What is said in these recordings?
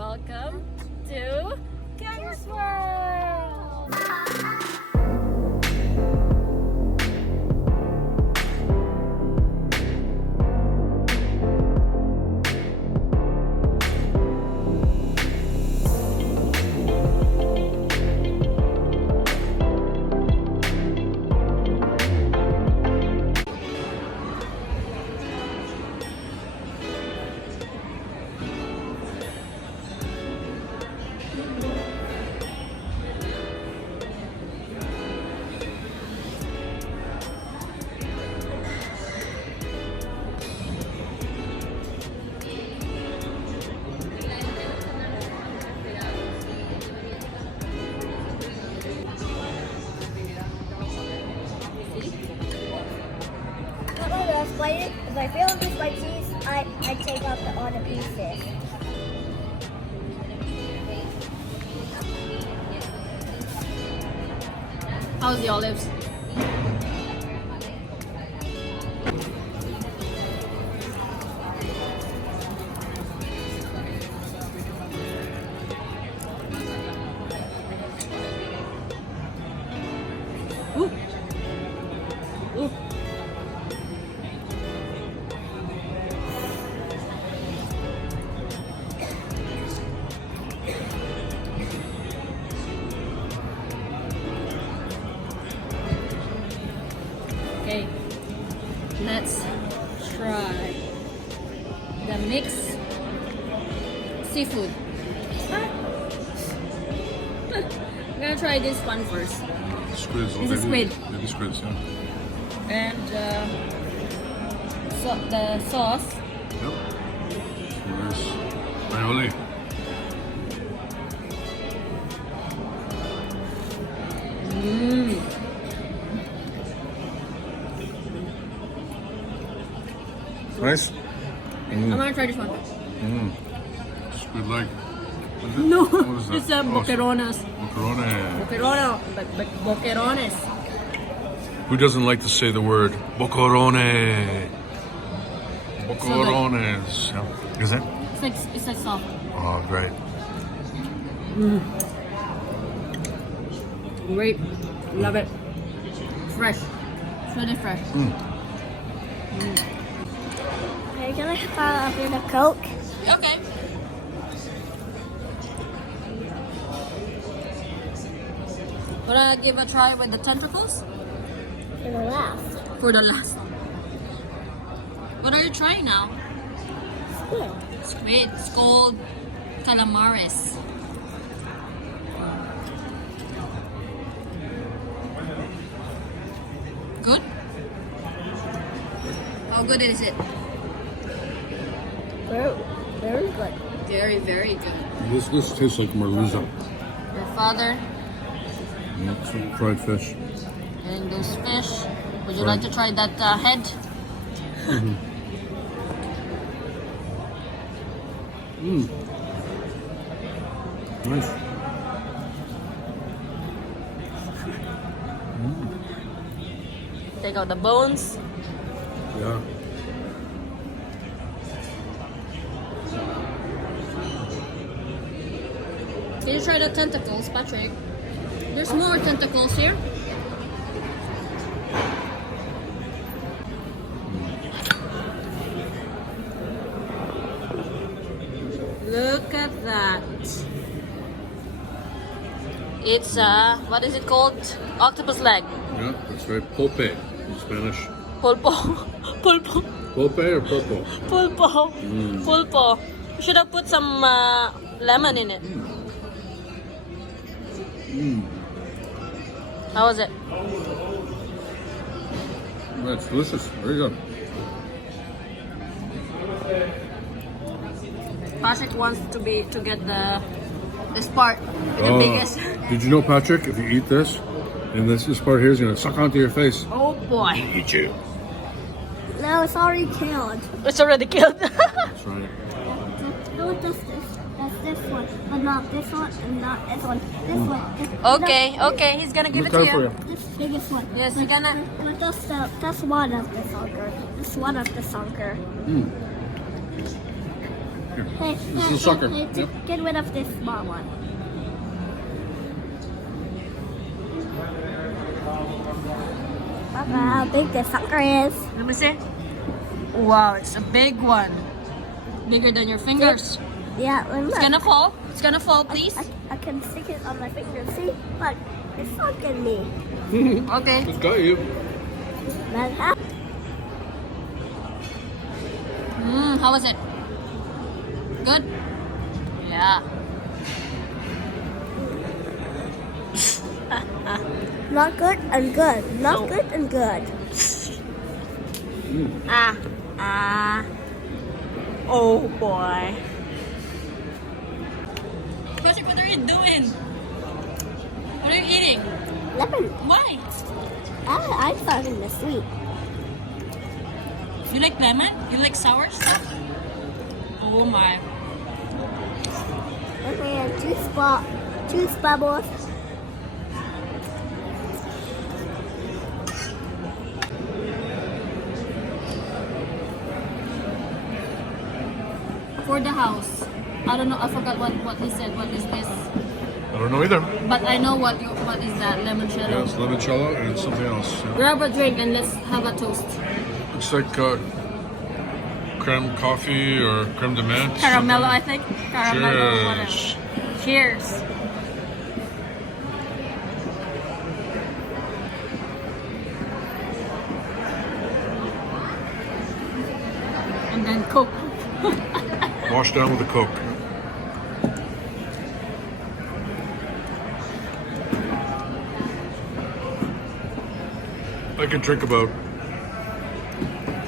Welcome to Canvas World! If I feel this by cheese, I take out all the pieces. How's the olives? Ooh. Ooh. Okay, let's try the mixed seafood. I'm gonna try this one first. Squids. This is squid. Maybe squids, yeah. And so the sauce. Yep. Nice. Aioli. Mmm. Nice. I'm gonna try this one. Squid leg. What is it? No, What is that? it's a Oh, boquerones. Macaroni. Boquerono, but boquerones. Who doesn't like to say the word bocorone? Bocorones. Yeah. Is it? It's like soft. Oh, great. Great. Love it. Fresh. It's really fresh. Are you gonna have a bit of Coke? Okay. Wanna give a try with the tentacles? For the last. For the last. What are you trying now? Good. Squid. It's called calamares. Good? How good is it? Very, very good. Very, very good. This tastes like merluza. Your father Some fried fish. and those fish. Would you like to try that head? Nice. Take out the bones. Yeah. Can you try the tentacles, Patrick? There's more tentacles here. Look at that. It's what is it called? Octopus leg. Yeah, that's right. Pulpe in Spanish. Pulpo. Pulpo. Pulpe or pulpo? Pulpo. Pulpo. You should have put some lemon in it. How was it? That's delicious. Very good. Patrick wants to get this part, the biggest. Did you know, Patrick, if you eat this, and this part here is going to suck onto your face? Oh boy. Eat you. No, it's already killed. It's already killed. That's right. No, just this. That's this one. But not this one and not this one. This one. Okay, okay, he's gonna give it Look to out for you. This biggest one. Yes, you're gonna. But that's one of the sunker. That's one of the sunker. Here. Hey, This is a sucker. Hey, Yep. get rid of this small one. Look at how big the sucker is. Let me see. Wow, it's a big one. Bigger than your fingers. Yeah, and look. It's gonna fall. It's gonna fall, please. I can stick it on my finger. See? Look, it's fucking me. Okay. It's got you. That happened. How was it? Good? Yeah. Not good and good. Not good and good. Oh boy. Patrick, what are you doing? What are you eating? Lemon. Why? I'm starting the sweet. You like lemon? You like sour stuff? Oh my. Okay, juice bubbles. For the house. I don't know. I forgot what he said. What is this? I don't know either. But I know what is that limoncello. Yeah, it's limoncello and it's something else. Yeah. Grab a drink and let's have a toast. It's like creme coffee or creme de menthe. Caramello, I think. Caramello, whatever. Cheers. Cheers. And then Coke. Wash down with a Coke. I could drink about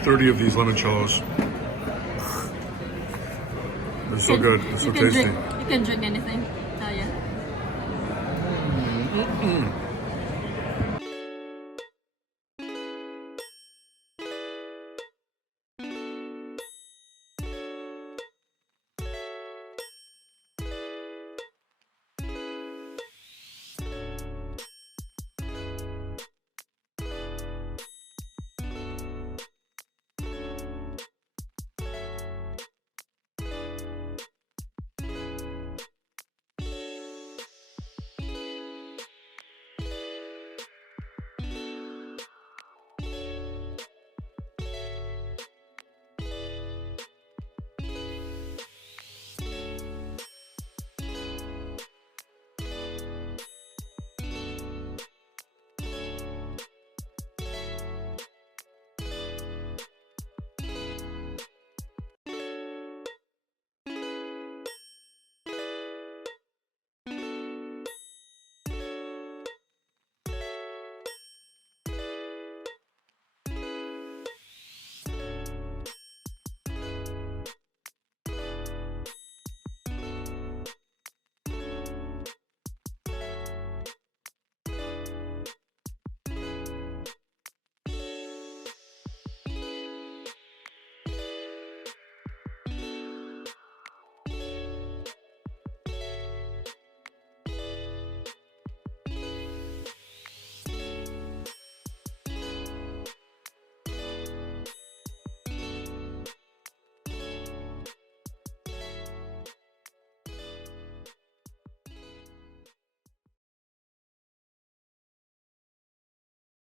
30 of these limoncellos. They're so good. They're so tasty. You can drink anything. Tell ya.